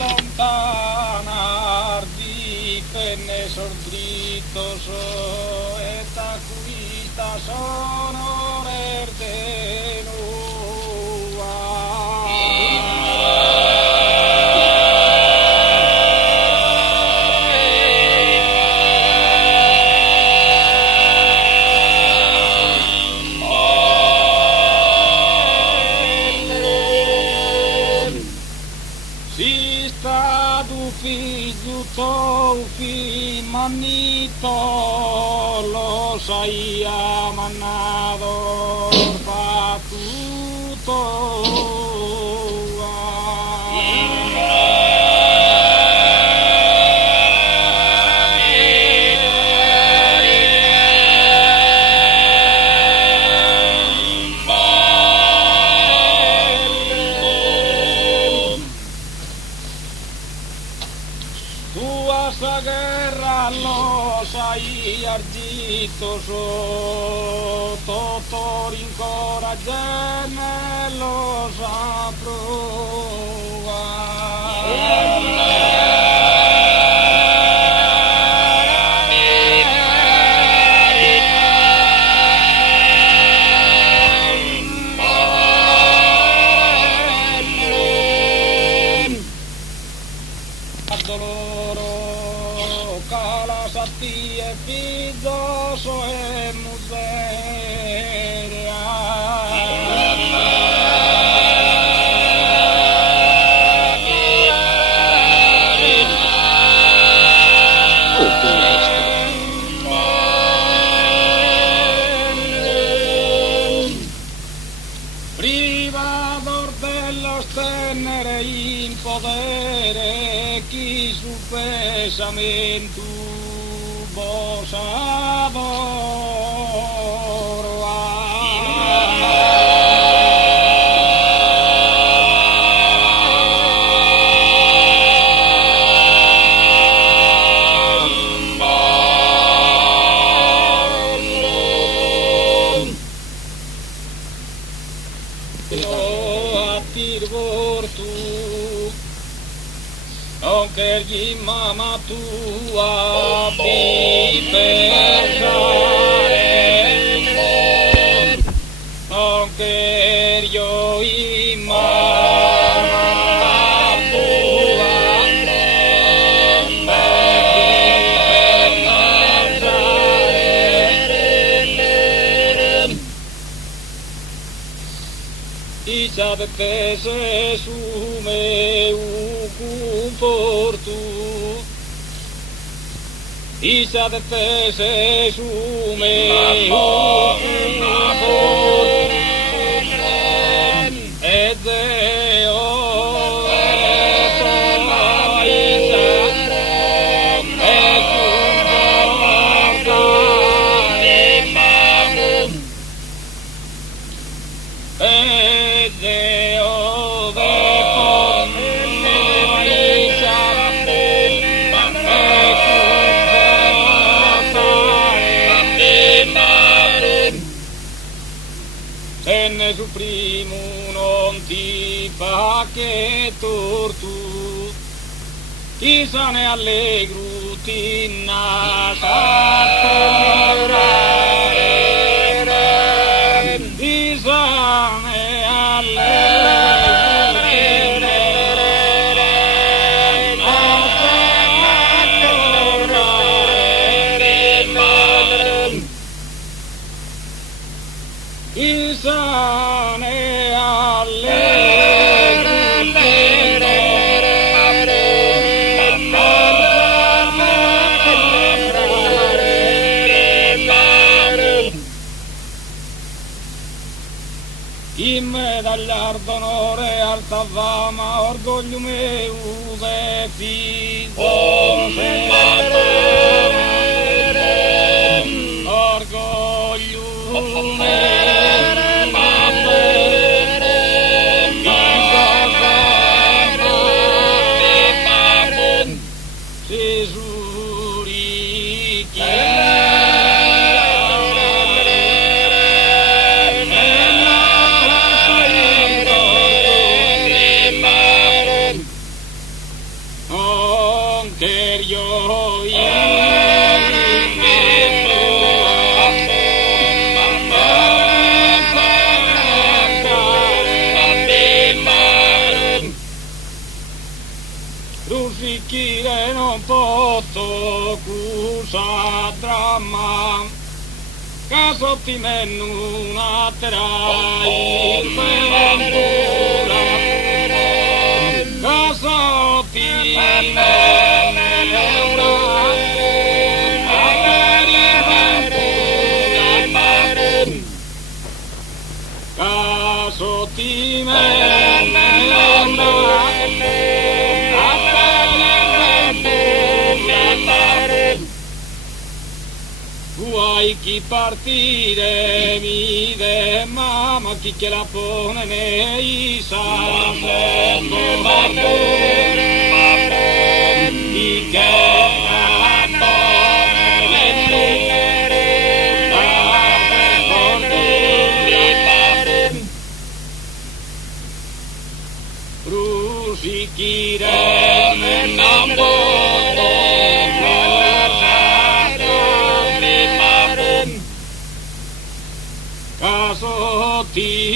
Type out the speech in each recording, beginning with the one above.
allontanar di penne sordritto so et acquista sonor de nua. Figlio tuo fi manito lo sai amanato fa tutto. Sa guerra lo sai argito so toto rincoraggiare lo sa Satti e fidoso e miseria. Privador dello tenere in podere chi su pesamento Anche gli mamma tua bi pensare, anche io i mamma tua i sapete se su me portu Isa de se sume ed su primo non ti fa che tortu chissà ne allegro ti nascerare chissà ne Isane in medaglia d'onore alta fama orgoglio meu ve figlio orgoglio anterior Rusikire non posso kusa dramma Kasotti mennuna terai pevampura Kasotti mennuna Kasotti mennuna Vuoi chi partire mi de mamma chi che la pone nei sa chi che la pone Rusikire non Kasotti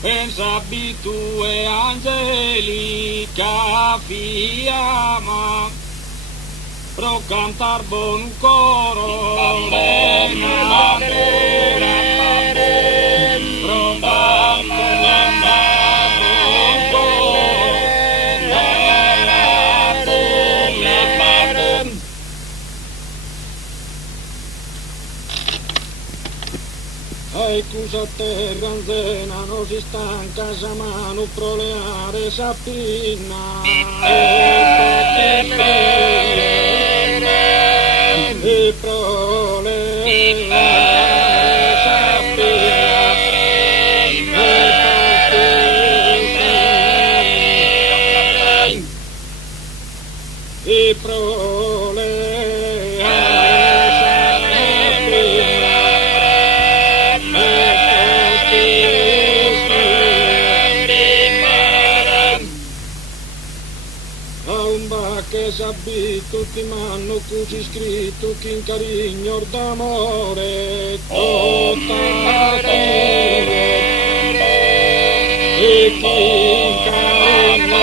Pensa tue angelica fiamma Pro cantar bon coro Pro cantar Ai cusa terra anzena non si stanca sa mano proleare sapina e proleare sapina e che sabbi tutti m'hanno così scritto che in carigno d'amore tutta e chi in carigno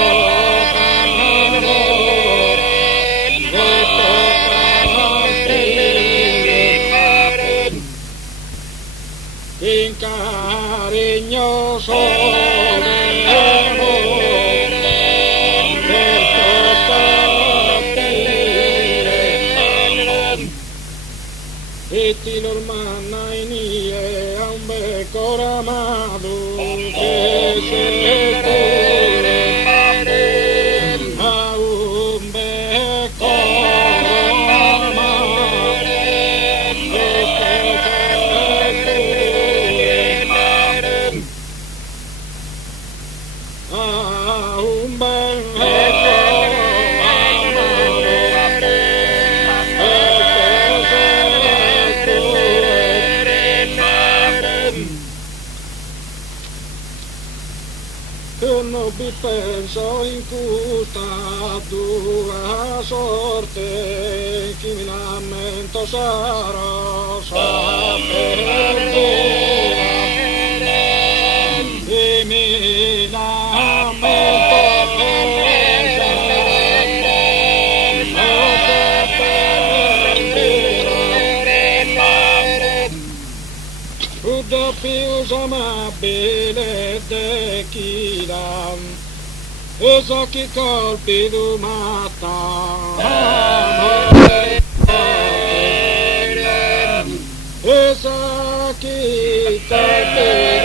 d'amore in carigno sole e ti normanna in ie a un becco ramato che se pure a un becco ramato a un becco non vi penso in questa tua sorte chi mi lamento sarà sapere e mi lamento più amabile de chi dà e so chi colpi du mata e so chi colpi